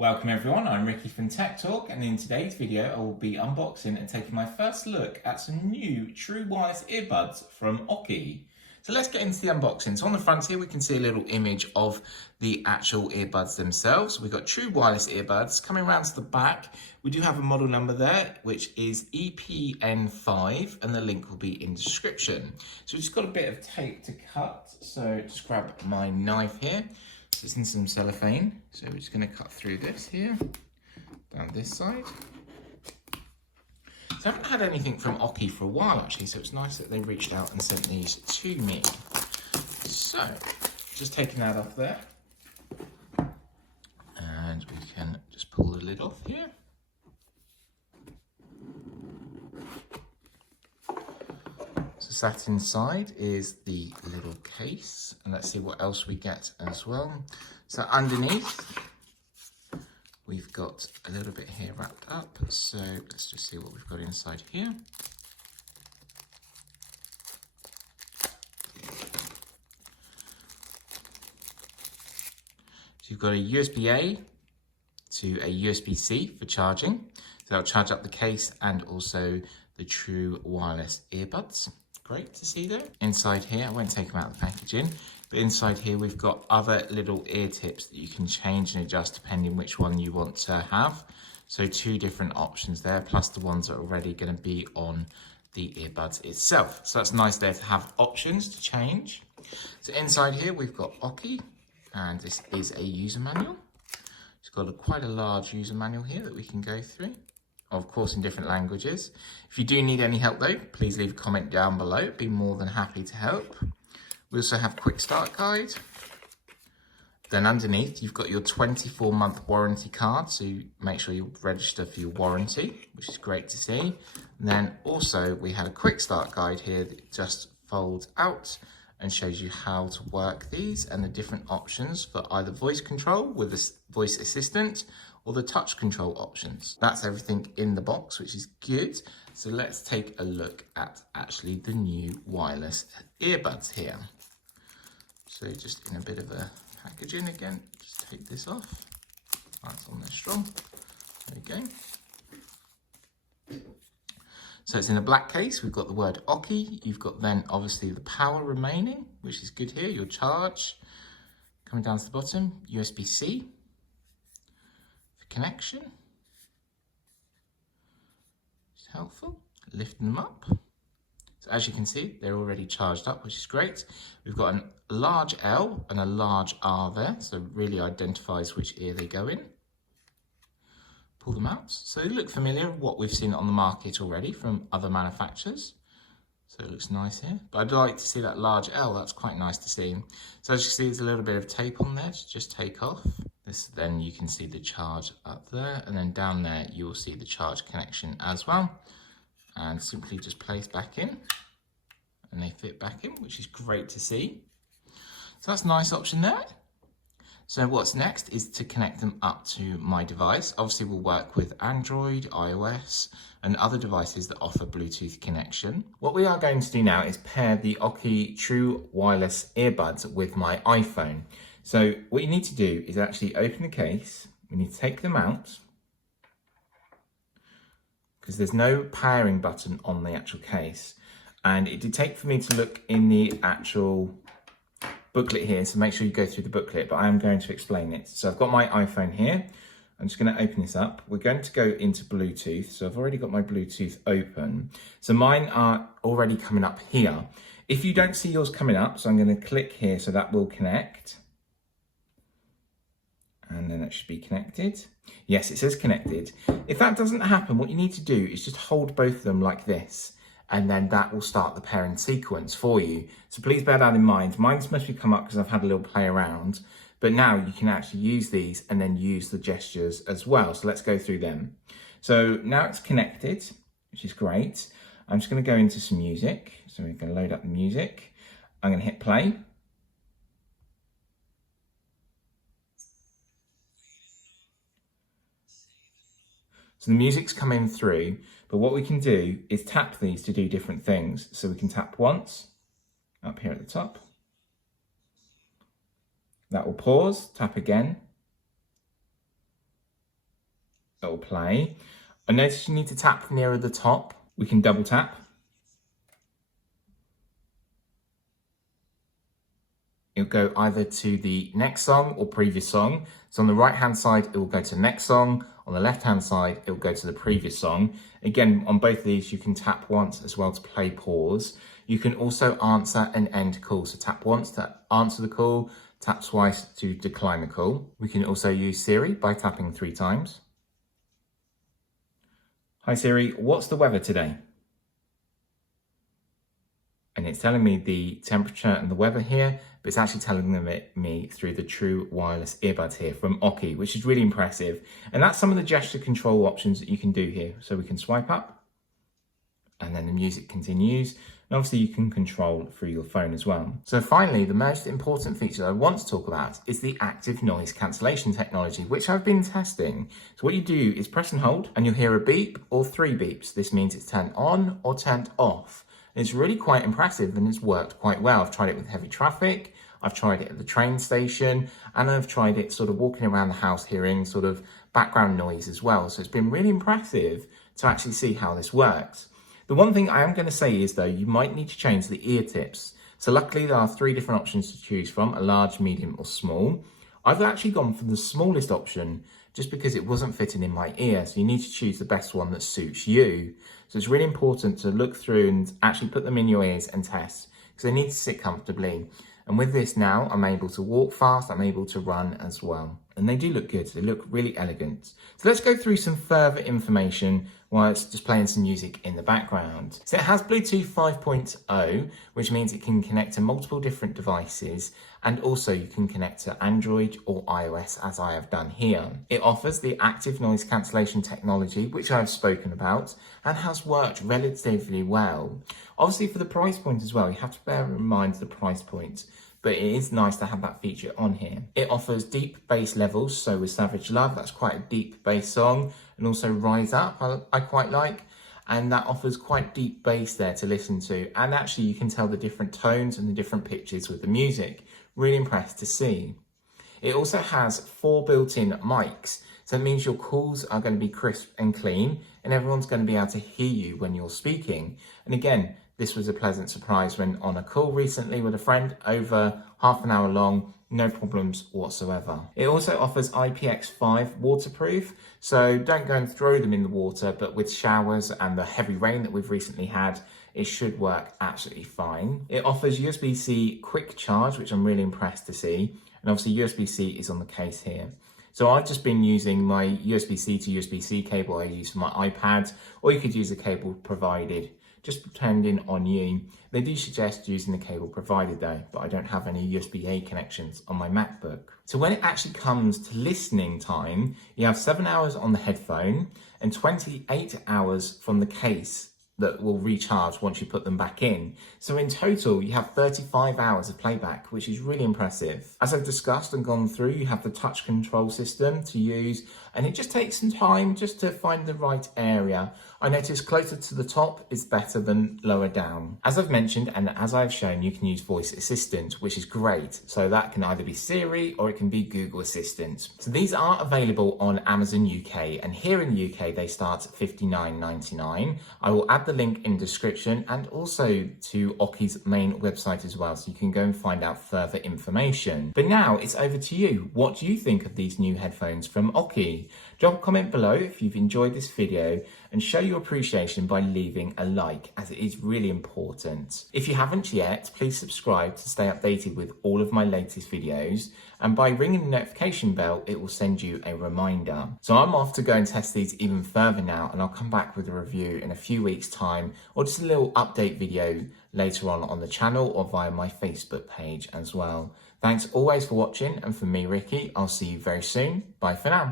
Welcome everyone, I'm Ricky from Tech Talk, and in today's video I will be unboxing and taking my first look at some new true wireless earbuds from Oki. So let's get into the unboxing. So on the front here we can see a little image of the actual earbuds themselves. We've got true wireless earbuds. Coming around to the back, we do have a model number there, which is EPN5, and the link will be in the description. So we've just got a bit of tape to cut, so just grab my knife here. It's in some cellophane, so we're just going to cut through this here, down this side. So I haven't had anything from Oki for a while actually, so it's nice that they reached out and sent these to me. So, just taking that off there, and we can just pull the lid off here. So sat inside is the little case, and let's see what else we get as well. So underneath, we've got a little bit here wrapped up, so let's just see what we've got inside here. So you've got a USB-A to a USB-C for charging, so that'll charge up the case and also the true wireless earbuds. Great to see there. Inside here, I won't take them out of the packaging, but inside here we've got other little ear tips that you can change and adjust depending which one you want to have. So two different options there, plus the ones that are already going to be on the earbuds itself. So that's nice there to have options to change. So inside here we've got Oki, and this is a user manual. It's got quite a large user manual here that we can go through, of course in different languages. If you do need any help though, please leave a comment down below. I'd be more than happy to help. We also have quick start guide. Then underneath you've got your 24-month warranty card, so make sure you register for your warranty, which is great to see. And then also we have a quick start guide here that just folds out and shows you how to work these and the different options for either voice control with a voice assistant or the touch control options. That's everything in the box, which is good. So let's take a look at actually the new wireless earbuds here. So just in a bit of a packaging again, just take this off. That's on there strong. There we go. So it's in a black case. We've got the word Oki. You've got then obviously the power remaining, which is good here. Your charge coming down to the bottom, USB-C for connection. It's helpful. Lifting them up. So as you can see, they're already charged up, which is great. We've got a large L and a large R there, so it really identifies which ear they go in. Pull them out. So they look familiar, what we've seen on the market already from other manufacturers. So it looks nice here, but I'd like to see that large L. That's quite nice to see. So as you can see, there's a little bit of tape on there to just take off. This, then you can see the charge up there, and then down there you will see the charge connection as well. And simply just place back in, and they fit back in, which is great to see. So that's a nice option there. So what's next is to connect them up to my device. Obviously we'll work with Android, iOS, and other devices that offer Bluetooth connection. What we are going to do now is pair the Oki True Wireless earbuds with my iPhone. So what you need to do is actually open the case. We need to take them out, because there's no pairing button on the actual case. And it did take for me to look in the actual booklet here, so make sure you go through the booklet, but I am going to explain it. So I've got my iPhone here. I'm just going to open this up. We're going to go into Bluetooth. So I've already got my Bluetooth open. So mine are already coming up here. If you don't see yours coming up, so I'm going to click here, so that will connect. And then it should be connected. Yes, it says connected. If that doesn't happen, what you need to do is just hold both of them like this, and then that will start the pairing sequence for you. So please bear that in mind. Mine's mostly come up because I've had a little play around, but now you can actually use these and then use the gestures as well. So let's go through them. So now it's connected, which is great. I'm just going to go into some music. So we're going to load up the music. I'm going to hit play. So the music's coming through, but what we can do is tap these to do different things. So we can tap once, up here at the top. That will pause, tap again. that will play. I notice you need to tap nearer the top. We can double tap. It'll go either to the next song or previous song. So on the right hand side, it will go to the next song. On the left hand side, it will go to the previous song. Again, on both of these, you can tap once as well to play pause. You can also answer and end call. So tap once to answer the call, tap twice to decline the call. We can also use Siri by tapping 3 times. Hi Siri, what's the weather today? And it's telling me the temperature and the weather here, but it's actually telling me through the True Wireless earbuds here from Oki, which is really impressive. And that's some of the gesture control options that you can do here. So we can swipe up and then the music continues. And obviously you can control through your phone as well. So finally, the most important feature I want to talk about is the active noise cancellation technology, which I've been testing. So what you do is press and hold and you'll hear a beep or 3 beeps. This means it's turned on or turned off. It's really quite impressive and it's worked quite well. I've tried it with heavy traffic, I've tried it at the train station, and I've tried it sort of walking around the house hearing sort of background noise as well. So it's been really impressive to actually see how this works. The one thing I am going to say is though, you might need to change the ear tips. So luckily there are 3 different options to choose from, a large, medium or small. I've actually gone for the smallest option just because it wasn't fitting in my ear. So you need to choose the best one that suits you. So it's really important to look through and actually put them in your ears and test because they need to sit comfortably. And with this now, I'm able to walk fast, I'm able to run as well. And they do look good, they look really elegant. So let's go through some further information while it's just playing some music in the background. So it has Bluetooth 5.0, which means it can connect to multiple different devices, and also you can connect to Android or iOS as I have done here. It offers the active noise cancellation technology, which I've spoken about, and has worked relatively well. Obviously for the price point as well, you have to bear in mind the price point, but it is nice to have that feature on here. It offers deep bass levels, so with Savage Love, that's quite a deep bass song, and also Rise Up, I quite like, and that offers quite deep bass there to listen to, and actually you can tell the different tones and the different pitches with the music. Really impressed to see. It also has 4 built-in mics, so it means your calls are going to be crisp and clean, and everyone's going to be able to hear you when you're speaking. And again, this was a pleasant surprise when on a call recently with a friend, over half an hour long, no problems whatsoever. It also offers IPX5 waterproof, so don't go and throw them in the water, but with showers and the heavy rain that we've recently had, it should work absolutely fine. It offers USB-C quick charge, which I'm really impressed to see. And obviously USB-C is on the case here. So I've just been using my USB-C to USB-C cable I use for my iPad, or you could use a cable provided, just depending on you. They do suggest using the cable provided though, but I don't have any USB-A connections on my MacBook. So when it actually comes to listening time, you have 7 hours on the headphone and 28 hours from the case that will recharge once you put them back in. So in total, you have 35 hours of playback, which is really impressive. As I've discussed and gone through, you have the touch control system to use, and it just takes some time just to find the right area. I noticed closer to the top is better than lower down. As I've mentioned, and as I've shown, you can use voice assistant, which is great. So that can either be Siri or it can be Google Assistant. So these are available on Amazon UK, and here in the UK, they start at $59.99. I will add the link in the description and also to Oki's main website as well, so you can go and find out further information. But now it's over to you. What do you think of these new headphones from Oki? Drop a comment below if you've enjoyed this video, and show your appreciation by leaving a like, as it is really important. If you haven't yet, please subscribe to stay updated with all of my latest videos, and by ringing the notification bell, it will send you a reminder. So I'm off to go and test these even further now, and I'll come back with a review in a few weeks' time, or just a little update video later on the channel or via my Facebook page as well. Thanks always for watching, and from me, Ricky, I'll see you very soon. Bye for now.